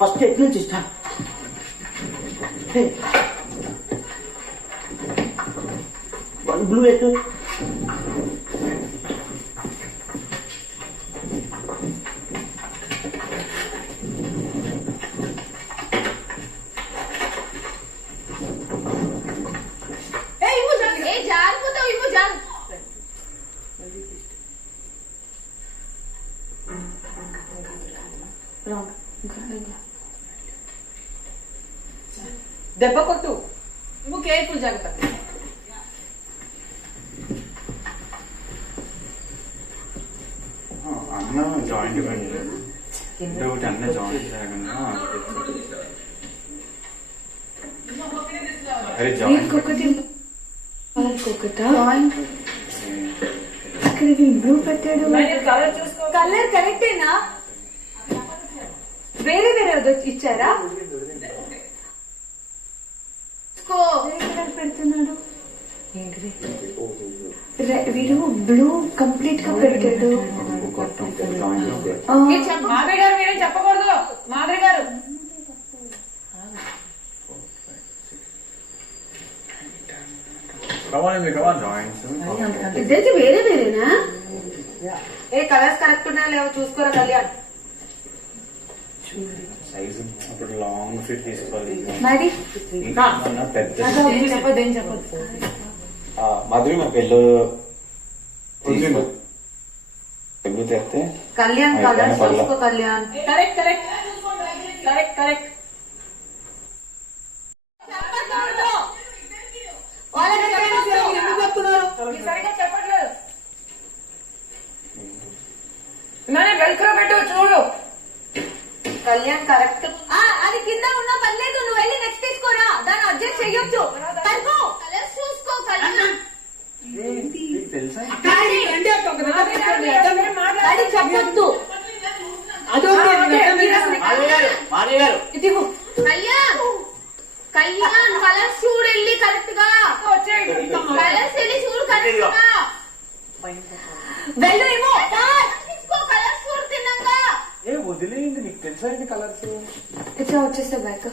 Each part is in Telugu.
ఫస్ట్ ఎట్ నుంచి స్టార్ట్. One blue at. దెబ్బ కొట్టు. నువ్వు కేర్ఫుల్ జాగ్రత్త. అన్న జాయింట్ ఒకటి అన్న జాయింట్ అరే జాయింట్ బ్లూ పెట్టాడు. కలర్ కరెక్టేనా? వేరే వేరే ఇచ్చారా? పెడుతున్నాడు వీడు బ్లూ కంప్లీట్ గా పెట్టాడు. మాధవి గారు మీరేం చెప్పకూడదు. మాధవి గారు ఇద్దరికి వేరే వేరేనా? ఏ కలర్స్ కరెక్ట్ ఉన్నాయా లేవో చూసుకోరా కళ్యాణ్. సైజు అప్పుడు లాంగ్ ఫిట్ తీసుకోవాలి. మరి పెద్ద చెప్పదు ఏం చెప్పదు. మాధురి మా పెళ్ళు తెస్తే కళ్యాణ్ కలర్స్ చూసుకో Kalyan. Correct correct correct correct. సరిగ్గా చెప్పట్లేదు. వెల్క్రో పెట్టు చూడు. కళ్యాణ్ కరెక్ట్. అది కింద ఉన్నా పర్లేదు, నువ్వు వెళ్ళి నెక్స్ట్ తీసుకోరా, దాన్ని అడ్జస్ట్ చెయ్యొచ్చు. కలర్స్ చూసుకో కళ్యాణ్. చెప్పొద్దు. కళ్యాణ్ కలర్స్ చూడు వెళ్ళి కరెక్ట్ గా. కలర్స్ వెళ్ళి చూడు కరెక్ట్ గా. వెళ్ళు ఏమో తీసుకో కలర్స్ చూడు తిన్నాక. ఏ వదిలేయండి, నీకు తెలుసా ఏంటి కలర్స్. ఇట్లా వచ్చేస్తే బ్యాక్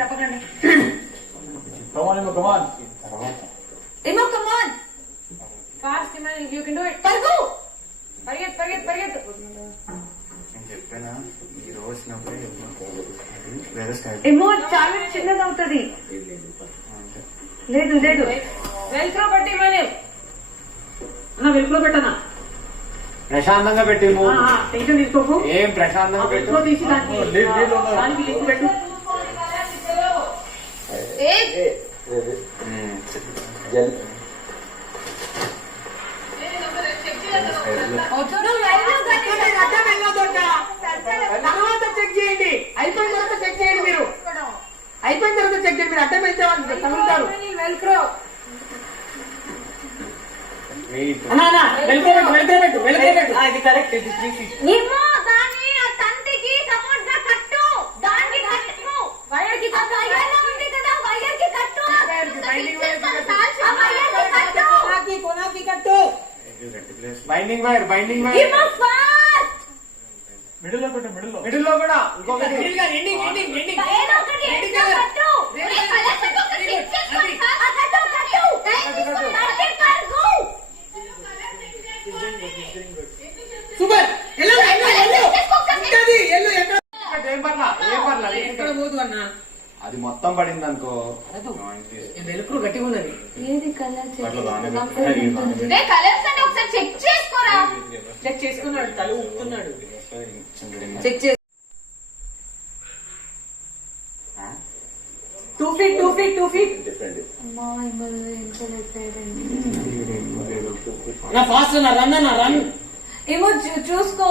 చెప్పకండి. ఏమో come on fast you can do it. పరుగు పరిగెత్తు పరిగెత్తు పరిగెత్తు. నేను చెప్పానా ఈ రోజు వేరే స్టైల్ ఏమో చాలా చిన్నది అవుతుంది. లేదు లేదు వెల్క్రో పెట్టి మనీ అన్న. వెల్క్రో పెట్టనా? ప్రశాంతంగా పెట్టి టెన్షన్ తీసుకోకు. ఏం ప్రశాంతంగా పెట్టు. తీసి దానికి లింక్ పెట్టు. తర్వాత చెక్ చేయండి. అయిపోయిన తర్వాత చెక్ చేయండి. మీరు అయిపోయిన తర్వాత చెక్ చేయండి. మీరు అడ్డం అయితే వాళ్ళు తగులుతారు. వెల్క్రో వెల్క్రో పెట్టు. వెల్క్రో పెట్టు. వెల్క్రో పెట్టు. ఇది కరెక్ట్. ఇది 3 feet. ఏమో దాని తంతికి సపోర్ట్ గా కట్టు. దానికి కట్టు. వైర్ కి కట్టు. వైర్ ఉంది కదా, వైర్ కి కట్టు. బైండింగ్ వైర్ బైండింగ్ వైర్ ఏమో ఫాస్ట్ మిడిల్ లో పెట్టు. మిడిల్ లో కూడా ఇంకొకటి ఎండింగ్ ఎండింగ్ ఎండింగ్ ఏదో ఒకటి ఎక్స్ట్రా కట్టు. సూపర్. ఎక్కడ పోదు అన్న. అది మొత్తం పడింది అనుకో. వెలుపురు గట్టిగా ఉన్నది. ఏది కలర్ కలర్స్ అంటే ఒకసారి చెక్ చేసుకోరా. చెక్ చేసుకున్నాడు. తల ఊపుతున్నాడు. చెక్ చేసి 2 feet 2 feet 2 feet. ఫాస్ట్ అన్న. రన్ అన్న రన్. ఏమో చూసుకో.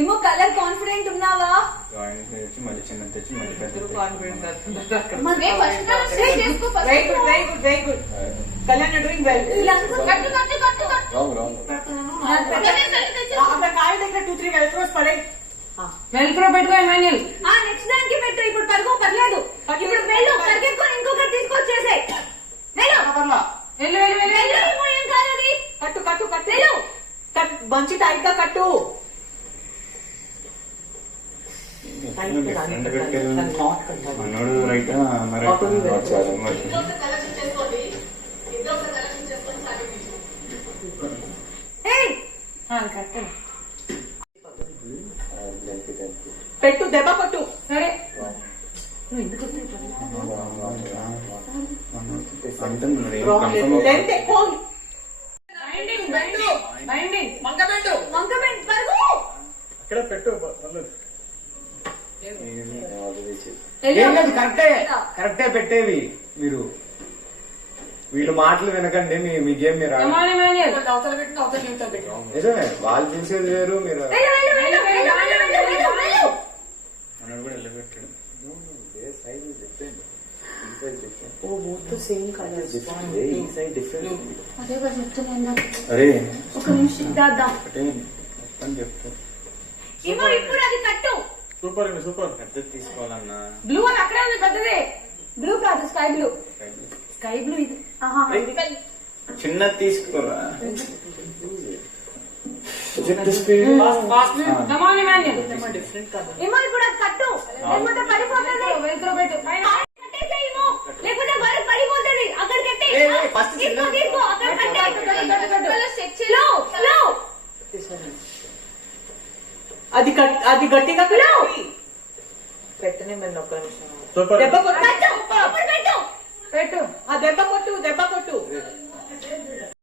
ఏమో కలర్ కాన్ఫిడెంట్ ఉన్నావా? మళ్ళీ చిన్న తెచ్చి మళ్ళీ పెద్ద కళ్యాణ్ డూయింగ్ వెల్. కాయ దగ్గర 2-3 వెల్క్రోస్ పడే. వెల్క్రో పెట్టుకో ఎమాన్యుల్. నెక్స్ట్ దానికి పెట్టు. ఇప్పుడు పరుగు పర్లేదు. ఇప్పుడు వెళ్ళు పరిగెత్తుకొని ఇంకొకటి తీసుకొచ్చేసే. వెళ్ళు వెళ్ళు వెళ్ళు వెళ్ళు. ఏం కాదు అది. కట్టు కట్టు కట్టు. మంచి టైట్ గా కట్టు. డిఫరెంట్ పెట్టారు మనోడు రైట్ పెట్టు దెబ్బ కొట్టు. సరే లెంత్ ఎక్కువ ఉంది. బైండింగ్ బైండింగ్ బైండింగ్ వంక పెట్టు. వంక పెట్టి పరుగు. అక్కడ పెట్టు పర్లేదు. ఏం లేదు కరెక్టే పెట్టేవి మీరు. వీళ్ళు మాటలు వినకండి, మీ గేమ్ మీరు ఆడండి. కమాన్ ఇమాన్యుయల్ అవతల పెట్టిన అవతల జీవితం పెట్టు. నిజమే, వాళ్ళు చూసేది వేరు, మీరు వెళ్ళు వెళ్ళు వెళ్ళు వెళ్ళు వెళ్ళు వెళ్ళు వెళ్ళు. మనోడు కూడా వెళ్ళబెట్టాడు. అదే కదా చెప్తున్నాను. అరే ఒక నిమిషం దాదా. అని చెప్తా. ఇమో ఇప్పుడు అది కట్టు. సూపర్ అండి సూపర్. పెద్దది తీసుకోవాలన్నా. బ్లూ అని అక్కడే ఉంది పెద్దది. బ్లూ కాదు స్కై బ్లూ. స్కై బ్లూ ఇది. ఆహా చిన్నది తీసుకోరా. కమాన్ ఇమాన్యుయల్ ఇమో ఇప్పుడు అది కట్టు. లేకపోతే పడిపోతుంది. వెల్క్రో పెట్టు పైన కట్టేసే ఇమో. లేకపోతే బరువు పడిపోతుంది. అక్కడ కట్టే. ఫస్ట్ తీసుకో తీసుకో అక్కడ కట్టే. Slow slow. అది గట్టిగా పెట్టనే ఒక్క నిమిషం. సూపర్. దెబ్బ కొట్టు. కట్టు. ఇప్పుడు పెట్టు. పెట్టు ఆ దెబ్బ కొట్టు.